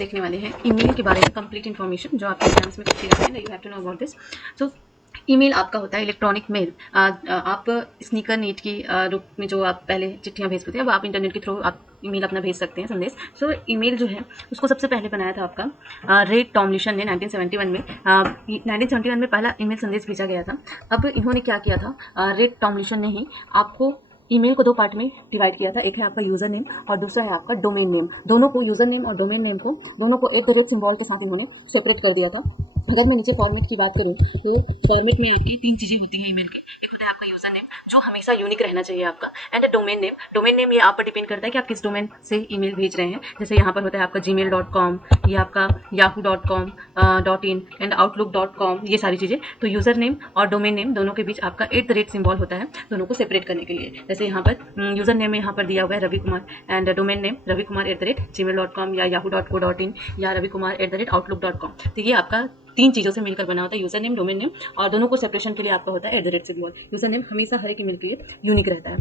देखने वाले हैं ईमेल के बारे में कंप्लीट इन्फॉर्मेशन जो आपके एग्जाम्स में पूछी जाती है। You have to know about this. So email आपका होता है इलेक्ट्रॉनिक मेल। आप स्नीकर नीट की रूप में जो आप पहले चिट्ठियां भेजते थे, अब आप इंटरनेट के थ्रू आप ईमेल अपना भेज सकते हैं संदेश। सो ईमेल जो है उसको सबसे पहले बनाया था आपका रेड टॉमलिशन ने 1971 में। 1971 में पहला ईमेल संदेश भेजा गया था। अब इन्होंने क्या किया था, रेड टॉमलिशन ने ही आपको ईमेल को दो पार्ट में डिवाइड किया था। एक है आपका यूजर नेम और दूसरा है आपका डोमेन नेम। दोनों को, यूजर नेम और डोमेन नेम को, दोनों को @ के साथ इन्होंने सेपरेट कर दिया था। अगर मैं नीचे फॉर्मेट की बात करूं तो फॉर्मेट में आपकी तीन चीजें होती हैं ईमेल की। एक होता है आपका यूजर नेम जो हमेशा यूनिक रहना चाहिए आपका, and domain name. Domain name ये आप पर डिपेंड करता है कि आप किस डोमेन से ईमेल भेज रहे हैं। जैसे यहाँ पर होता है आपका gmail.com, ये आपका yahoo.com.in एंड outlook.com, ये सारी चीजें। तो यूजर नेम और डोमेन नेम दोनों के बीच आपका @ सिंबल होता है, दोनों को सेपरेट करने के लिए। जैसे यहाँ पर यूजर नेम में यहाँ पर दिया हुआ है Ravi Kumar and domain name Ravi Kumar @gmail.com या yahoo.co.in या रवि कुमार @outlook.com। तो ये आपका तीन चीजों से मिलकर बना होता है, यूजर नेम, डोमेन नेम, और दोनों को सेपरेशन के लिए आपका होता है @ सिंबल। यूजर नेम हमेशा हर एक ईमेल के लिए यूनिक रहता है।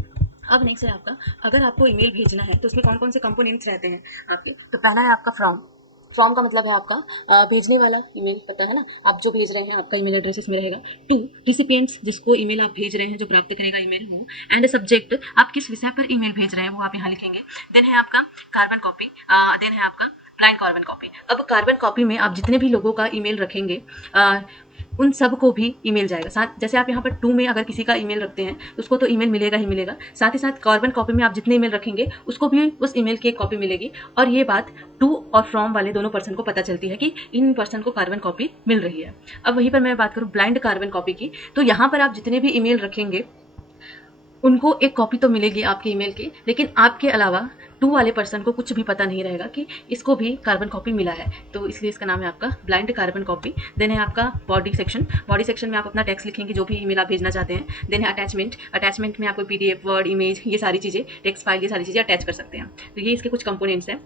अब नेक्स्ट है आपका, अगर आपको ईमेल भेजना है तो उसमें कौन कौन से कंपोनेंट्स रहते हैं आपके। तो पहला है आपका फ्रॉम। फ्रॉम का मतलब है आपका भेजने वाला ईमेल, पता है ना, आप जो भेज रहे हैं आपका ईमेल एड्रेस इसमें रहेगा। टू, रिसिपिएंट्स, जिसको ईमेल आप भेज रहे हैं, जो प्राप्त करेगा ईमेल वो। एंड सब्जेक्ट, आप किस विषय पर ईमेल भेज रहे हैं वो आप यहाँ लिखेंगे। देन है आपका कार्बन कॉपी, देन है आपका ब्लाइंड कार्बन कॉपी। अब कार्बन कॉपी में आप जितने भी लोगों का ईमेल रखेंगे उन सब को भी ईमेल जाएगा साथ। जैसे आप यहाँ पर 2 में अगर किसी का ईमेल रखते हैं तो उसको तो ईमेल मिलेगा ही मिलेगा, साथ ही साथ कार्बन कॉपी में आप जितने ईमेल रखेंगे उसको भी उस ईमेल की एक कॉपी मिलेगी। और ये बात टू और फ्रॉम वाले दोनों पर्सन को पता चलती है कि इन पर्सन को कार्बन कॉपी मिल रही है। अब वहीं पर मैं बात करूँ ब्लाइंड कार्बन कॉपी की, तो यहाँ पर आप जितने भी ईमेल रखेंगे उनको एक कॉपी तो मिलेगी आपके ईमेल की, लेकिन आपके अलावा 2 वाले पर्सन को कुछ भी पता नहीं रहेगा कि इसको भी कार्बन कॉपी मिला है। तो इसलिए इसका नाम है आपका ब्लाइंड कार्बन कॉपी। देन है आपका बॉडी सेक्शन। बॉडी सेक्शन में आप अपना टेक्स्ट लिखेंगे जो भी ईमेल आप भेजना चाहते हैं। देन है अटैचमेंट। अटैचमेंट में आपको PDF, वर्ड, इमेज, ये सारी चीज़ें, टेक्स्ट फाइल, ये सारी चीज़ें अटैच कर सकते हैं। तो ये इसके कुछ कंपोनेंट्स हैं।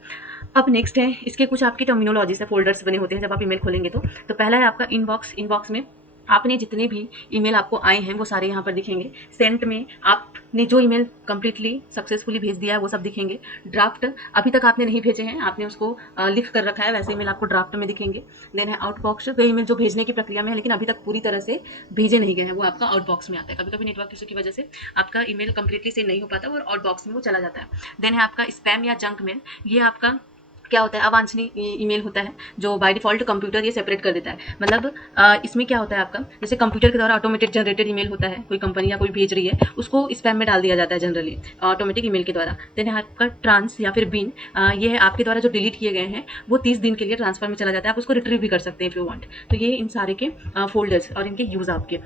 अब नेक्स्ट है इसके कुछ आपकी टर्मिनोलॉजी से फोल्डर्स बने होते हैं जब आप ईमेल खोलेंगे तो पहला है आपका इनबॉक्स। इनबॉक्स में आपने जितने भी ईमेल आपको आए हैं वो सारे यहाँ पर दिखेंगे। सेंट में आपने जो ईमेल कंप्लीटली सक्सेसफुली भेज दिया है वो सब दिखेंगे। ड्राफ्ट, अभी तक आपने नहीं भेजे हैं, आपने उसको लिख कर रखा है, वैसे ईमेल आपको ड्राफ्ट में दिखेंगे। देन है आउटबॉक्स, तो ईमेल जो भेजने की प्रक्रिया में है लेकिन अभी तक पूरी तरह से भेजे नहीं गए हैं, वो आपका आउटबॉक्स में आता है। कभी कभी नेटवर्क इशू की वजह से आपका ईमेल कंप्लीटली सेंड नहीं हो पाता और आउटबॉक्स में वो चला जाता है। देन है आपका स्पैम या जंक मेल। ये आपका क्या होता है, अवांछनीय ईमेल होता है जो बाय डिफॉल्ट कंप्यूटर ये सेपरेट कर देता है। मतलब इसमें क्या होता है आपका, जैसे कंप्यूटर के द्वारा ऑटोमेटेड जनरेटेड ईमेल होता है, कोई कंपनी या कोई भेज रही है उसको स्पैम में डाल दिया जाता है जनरली ऑटोमेटिक ईमेल के द्वारा। देन है आपका ट्रांस या फिर बीन। ये है आपके द्वारा जो डिलीट किए गए हैं वो 30 दिन के लिए ट्रांसफर में चला जाता है, आप उसको रिट्रीव भी कर सकते हैं इफ यू वांट। तो ये इन सारे के फोल्डर्स और इनके यूज आपके।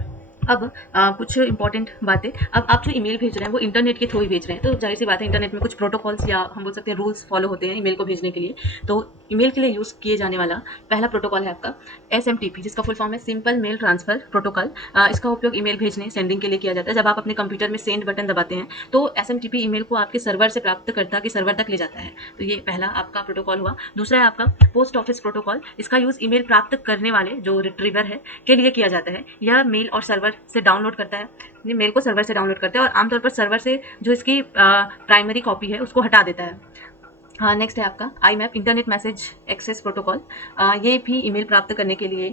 अब कुछ इंपॉर्टेंट बातें, अब आप जो ईमेल भेज रहे हैं वो इंटरनेट के थ्रू ही भेज रहे हैं, तो जाहिर सी बात है इंटरनेट में कुछ प्रोटोकॉल्स या हम बोल सकते हैं रूल्स फॉलो होते हैं ईमेल को भेजने के लिए। तो ईमेल के लिए यूज़ किए जाने वाला पहला प्रोटोकॉल है आपका SMTP, जिसका फुल फॉर्म है सिंपल मेल ट्रांसफर प्रोटोकॉल। इसका उपयोग ईमेल भेजने, सेंडिंग के लिए किया जाता है। जब आप अपने कंप्यूटर में सेंड बटन दबाते हैं तो SMTP ईमेल को आपके सर्वर से प्राप्तकर्ता के सर्वर तक ले जाता है। तो ये पहला आपका प्रोटोकॉल हुआ। दूसरा है आपका पोस्ट ऑफिस प्रोटोकॉल। इसका यूज़ ईमेल प्राप्त करने वाले जो रिट्रीवर है के लिए किया जाता है। यह मेल और सर्वर से डाउनलोड करता है, ये मेल को सर्वर से डाउनलोड करता है और आमतौर पर सर्वर से जो इसकी प्राइमरी कॉपी है उसको हटा देता है। हाँ, नेक्स्ट है आपका IMAP, internet message access protocol. ये भी ईमेल प्राप्त करने के लिए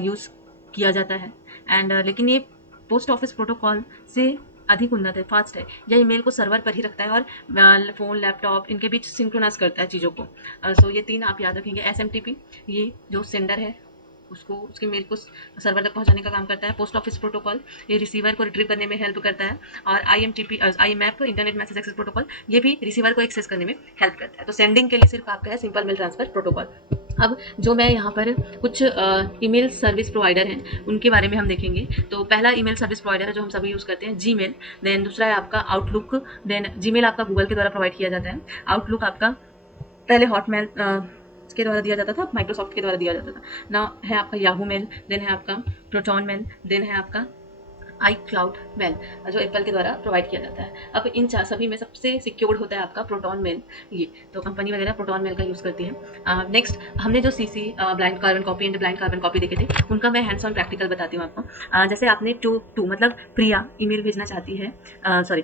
यूज़ किया जाता है एंड लेकिन ये पोस्ट ऑफिस प्रोटोकॉल से अधिक उन्नत है, फास्ट है। यह ईमेल को सर्वर पर ही रखता है और फ़ोन, लैपटॉप, इनके बीच सिंक्रोनाइज करता है चीज़ों को। सो ये 3 आप याद रखेंगे। SMTP ये जो सेंडर है उसको, उसके मेल को सर्वर तक पहुंचाने का काम करता है। पोस्ट ऑफिस प्रोटोकॉल ये रिसीवर को रिट्रीव करने में हेल्प करता है। और IMAP internet message access protocol ये भी रिसीवर को एक्सेस करने में हेल्प करता है। तो सेंडिंग के लिए सिर्फ आपका है सिंपल मेल ट्रांसफर प्रोटोकॉल। अब जो मैं यहाँ पर कुछ ईमेल सर्विस प्रोवाइडर हैं उनके बारे में हम देखेंगे। तो पहला ईमेल सर्विस प्रोवाइडर है जो हम सभी यूज़ करते हैं, जीमेल। देन दूसरा है आपका आउटलुक। देन जीमेल आपका गूगल के द्वारा प्रोवाइड किया जाता है। आउटलुक आपका पहले हॉटमेल के द्वारा दिया जाता था, माइक्रोसॉफ्ट के द्वारा दिया जाता था ना। है आपका याहू मेल, देन है आपका प्रोटॉन मेल, देन है आपका iCloud मेल जो एप्पल के द्वारा प्रोवाइड किया जाता है। अब इन सभी में सबसे सिक्योर्ड होता है आपका प्रोटॉन मेल। ये तो कंपनी वगैरह प्रोटॉन मेल का यूज़ करती है। नेक्स्ट हमने जो CC blind carbon copy and blind carbon copy देखे थे उनका मैं हैंड्स ऑन प्रैक्टिकल बताती हूँ आपको। जैसे आपने टू मतलब प्रिया ईमेल भेजना चाहती है, सॉरी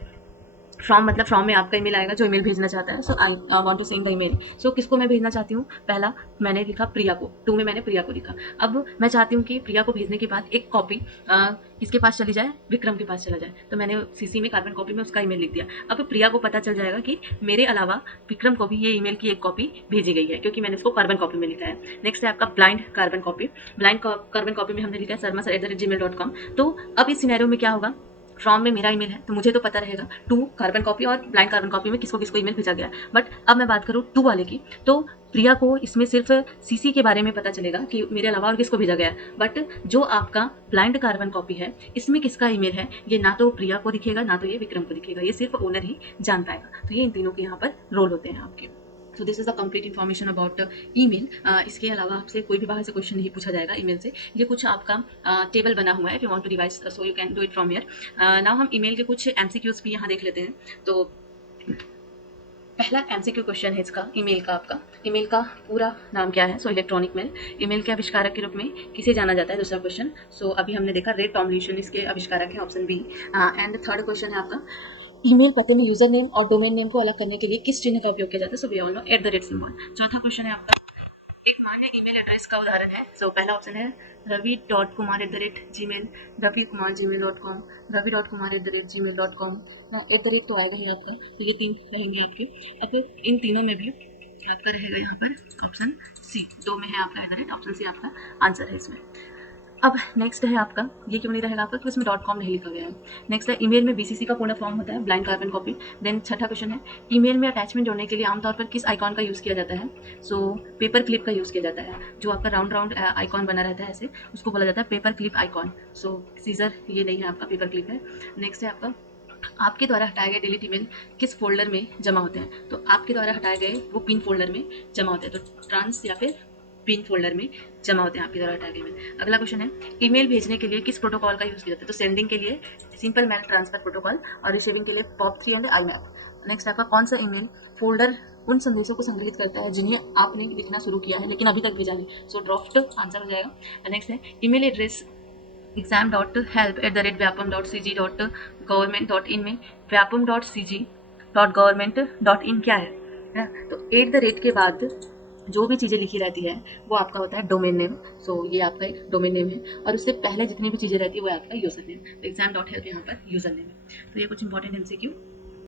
फ्रॉम मतलब फ्रॉम में आपका ईमेल आएगा जो ईमेल भेजना चाहता है। So I want to send the email. So किसको मैं भेजना चाहती हूँ, पहला मैंने लिखा प्रिया को, टू में मैंने प्रिया को लिखा। अब मैं चाहती हूँ कि प्रिया को भेजने के बाद एक कॉपी किसके पास चली जाए, विक्रम के पास चला जाए। तो मैंने सीसी में कार्बन कॉपी में उसका ईमेल लिख दिया। अब प्रिया को पता चल जाएगा कि मेरे अलावा विक्रम को भी ये ईमेल की एक कॉपी भेजी गई है, क्योंकि मैंने उसको कार्बन कॉपी में लिखा है। नेक्स्ट है आपका blind carbon copy. Blind carbon copy में हमने लिखा है sarma@gmail.com। तो अब इस सिनेरियो में क्या होगा, फ्रॉम में मेरा ईमेल है तो मुझे तो पता रहेगा टू कार्बन कॉपी और ब्लाइंड कार्बन कॉपी में किसको किसको ईमेल भेजा गया। बट अब मैं बात करूँ टू वाले की, तो प्रिया को इसमें सिर्फ सीसी के बारे में पता चलेगा कि मेरे अलावा और किसको भेजा गया। बट जो आपका ब्लाइंड कार्बन कॉपी है इसमें किसका ईमेल है ये ना तो प्रिया को दिखेगा ना तो ये विक्रम को दिखेगा, ये सिर्फ ओनर ही जान पाएगा। तो ये इन तीनों के यहाँ पर रोल होते हैं आपके। So this is the complete information about email. इसके अलावा आपसे कोई भी बाहर से क्वेश्चन नहीं पूछा जाएगा ईमेल से। ये कुछ आपका टेबल बना हुआ है, if you want to revise so you can do it from here. Now हम ईमेल के कुछ एमसीक्यूज भी यहाँ देख लेते हैं। तो पहला एमसीक्यू क्वेश्चन है इसका, ईमेल का आपका ईमेल का पूरा नाम क्या है। सो इलेक्ट्रॉनिक मेल, ईमेल के आविष्कारक के रूप में किसे जाना जाता है, दूसरा क्वेश्चन। सो अभी हमने देखा रे टॉमलिंसन इसके आविष्कारक हैं, option B. And third question है आपका, ईमेल पते में यूजर नेम और डोमेन नेम को अलग करने के लिए किस चिन्ह का उपयोग किया जाता है। So we all know @ symbol. चौथा क्वेश्चन है आपका, एक मान्य ईमेल एड्रेस का उदाहरण है। सो पहला ऑप्शन है ravi.kumar@gmail, ravikumar@gmail.com, ravi.kumar@gmail.com। @ तो आएगा ही आपका, तो ये तीन रहेंगे आपके। अब इन तीनों में भी आपका रहेगा यहाँ पर ऑप्शन सी, दो में है आपका @ ऑप्शन सी आपका आंसर है इसमें। अब नेक्स्ट है आपका, ये क्यों नहीं रहेगा आपका, क्योंकि इसमें .com नहीं लिखा गया है। नेक्स्ट है, ईमेल में बीसीसी का पूर्ण फॉर्म होता है, ब्लाइंड कार्बन कॉपी। देन छठा क्वेश्चन है, ईमेल में अटैचमेंट जोड़ने के लिए आमतौर पर किस आइकॉन का यूज़ किया जाता है। सो पेपर क्लिप का यूज़ किया जाता है, जो आपका राउंड राउंड आइकॉन बना रहता है ऐसे, उसको बोला जाता है पेपर क्लिप आइकॉन। सो सीजर ये नहीं है आपका, पेपर क्लिप है। नेक्स्ट है आपका, आपके द्वारा हटाए गए डिलीट ईमेल किस फोल्डर में जमा होते हैं। तो आपके द्वारा हटाए गए वो पिन फोल्डर में जमा होते हैं, तो ट्रांस या फिर पिन फोल्डर में जमा होते हैं आपके द्वारा हटाए गए ईमेल। अगला क्वेश्चन है, ईमेल भेजने के लिए किस प्रोटोकॉल का यूज़ किया जाता है। तो सेंडिंग के लिए सिंपल मेल ट्रांसफर प्रोटोकॉल और रिसीविंग के लिए POP3 एंड IMAP। नेक्स्ट आपका, कौन सा ईमेल फोल्डर उन संदेशों को संग्रहित करता है जिन्हें आपने लिखना शुरू किया है लेकिन अभी तक भेजा नहीं। सो ड्राफ्ट आंसर हो जाएगा। नेक्स्ट है, ईमेल एड्रेस exam.help@vyapam.cg.government.in में vyapam.cg.government.in क्या है ना। तो @ के बाद जो भी चीज़ें लिखी रहती है वो आपका होता है डोमेन नेम। सो ये आपका एक डोमेन नेम है, और उससे पहले जितनी भी चीज़ें रहती है वो आपका यूज़र नेम। तो exam.help यहाँ पर यूज़र नेम है। तो ये कुछ इंपॉर्टेंट MCQ